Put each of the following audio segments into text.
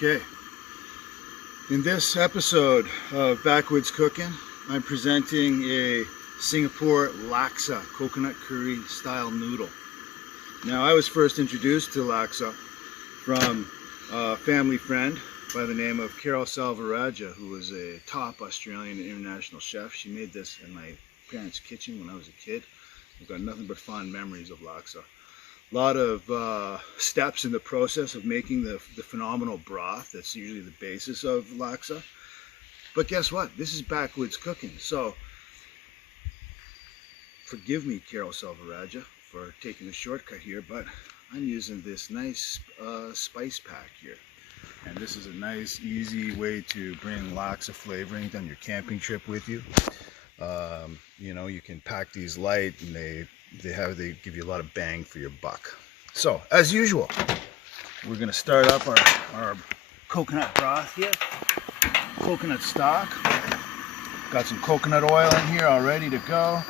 Okay, in this episode of Backwoods Cooking, I'm presenting a Singapore Laksa coconut curry style noodle. Now, I was first introduced to Laksa from a family friend by the name of Carol Salvaraja, who was a top Australian and international chef. She made this in my parents' kitchen when I was a kid. I've got nothing but fond memories of Laksa. A lot of steps in the process of making the phenomenal broth that's usually the basis of Laksa. But guess what? This is backwoods cooking. So forgive me, Carol Salvaraja, for taking a shortcut here, but I'm using this nice spice pack here. And this is a nice, easy way to bring Laksa flavoring on your camping trip with you. You know, you can pack these light, and they give you a lot of bang for your buck. So, as usual, we're going to start up our coconut broth here. Coconut stock. Got some coconut oil in here all ready to go.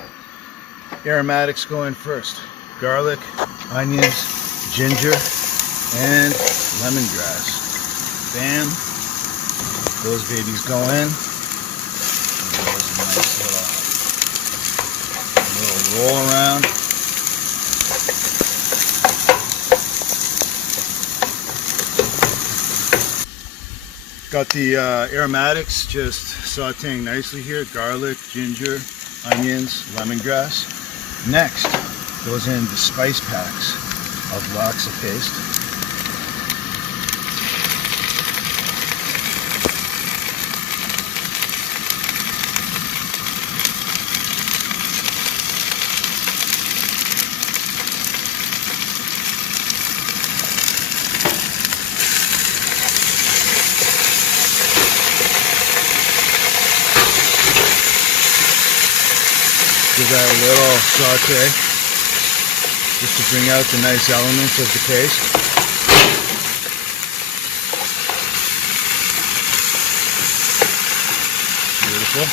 Aromatics go in first. Garlic, onions, ginger, and lemongrass. Bam. Those babies go in. And those are nice little roll around. Got the aromatics just sauteing nicely here. Garlic, ginger, onions, lemongrass. Next goes in the spice packs of Laksa paste. Give that a little saute just to bring out the nice elements of the paste. Beautiful.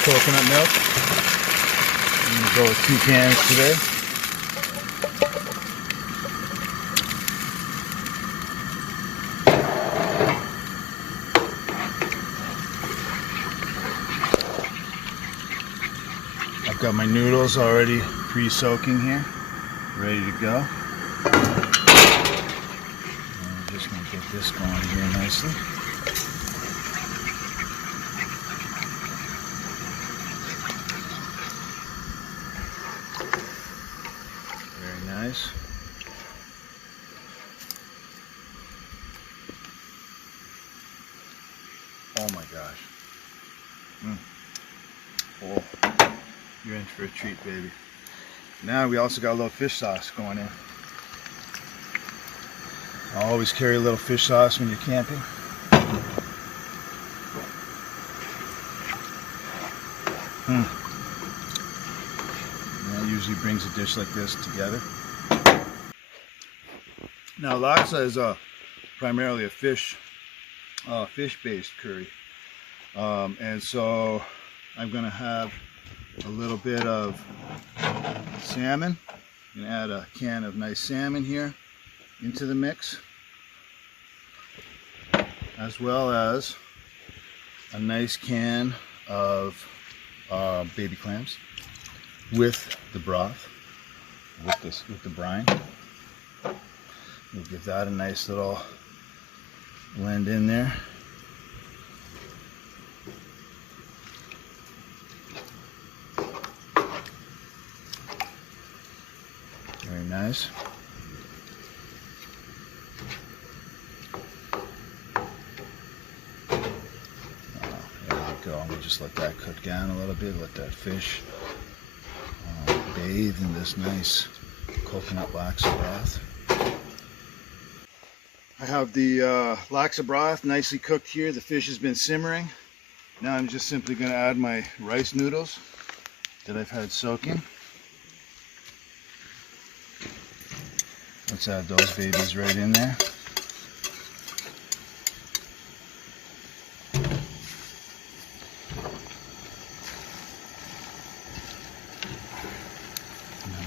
Coconut milk. I'm going to go with 2 cans today. I've got my noodles already pre-soaking here, ready to go. And I'm just going to get this going here nicely. Very nice. Oh my gosh. Oh. You're in for a treat, baby. Now we also got a little fish sauce going in. I always carry a little fish sauce when you're camping. That usually brings a dish like this together. Now Laksa is primarily a fish-based curry, and so I'm going to have a little bit of salmon. I'm going to add a can of nice salmon here into the mix, as well as a nice can of baby clams with the broth, with the brine. We'll give that a nice little blend in there. Very nice. There we go. We'll just let that cook down a little bit. Let that fish bathe in this nice coconut Laksa broth. I have the Laksa broth nicely cooked here. The fish has been simmering. Now I'm just simply going to add my rice noodles that I've had soaking. Let's add those babies right in there.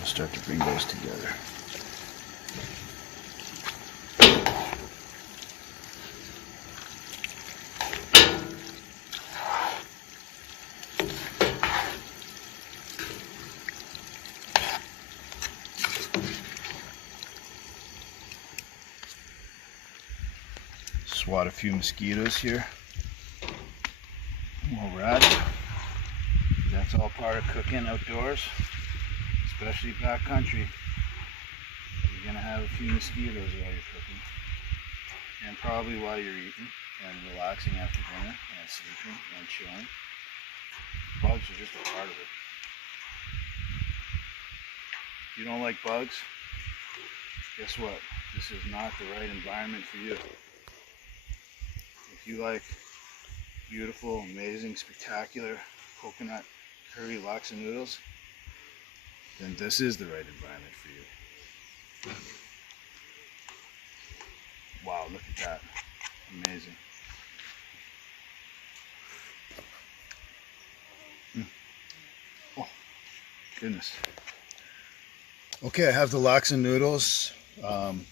start to bring those together. Swat a few mosquitoes here while we're at it. That's all part of cooking outdoors, especially backcountry. You're going to have a few mosquitoes while you're cooking, and probably while you're eating and relaxing after dinner and sleeping and chilling. Bugs are just a part of it. If you don't like bugs, guess what? This is not the right environment for you. If you like beautiful, amazing, spectacular coconut curry laksa noodles, then this is the right environment for you. Wow, look at that. Amazing. Oh, goodness. Okay, I have the laksa noodles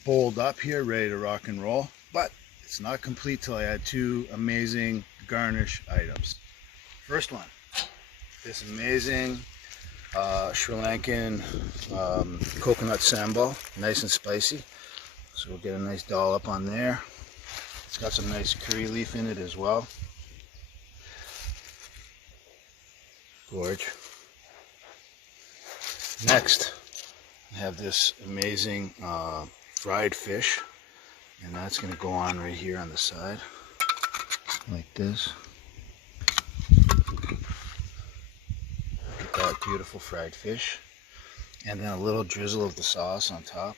bowled up here, ready to rock and roll, but it's not complete till I add two amazing garnish items. First one, this amazing Sri Lankan coconut sambal, nice and spicy. So we'll get a nice dollop on there. It's got some nice curry leaf in it as well. Gorge. Next, I have this amazing fried fish, and that's going to go on right here on the side, like this. Look at that beautiful fried fish, and then a little drizzle of the sauce on top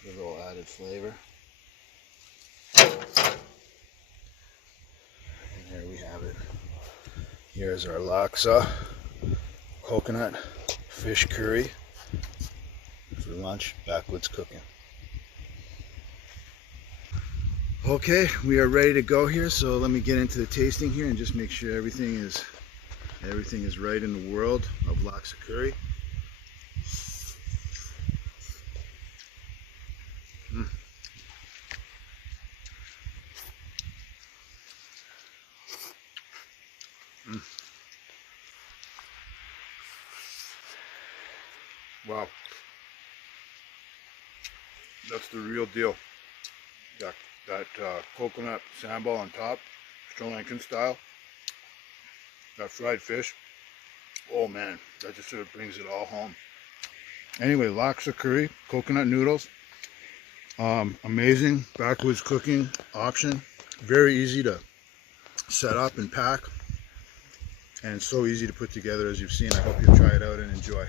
for a little added flavor. And there we have it. Here's our laksa coconut fish curry for lunch. Backwoods cooking. Okay, we are ready to go here, so let me get into the tasting here and just make sure everything is right in the world of laksa curry. Wow, that's the real deal. That coconut sambal on top, Sri Lankan style. That fried fish. Oh man, that just sort of brings it all home. Anyway, laksa curry, coconut noodles. Amazing backwoods cooking option. Very easy to set up and pack, and so easy to put together, as you've seen. I hope you try it out and enjoy.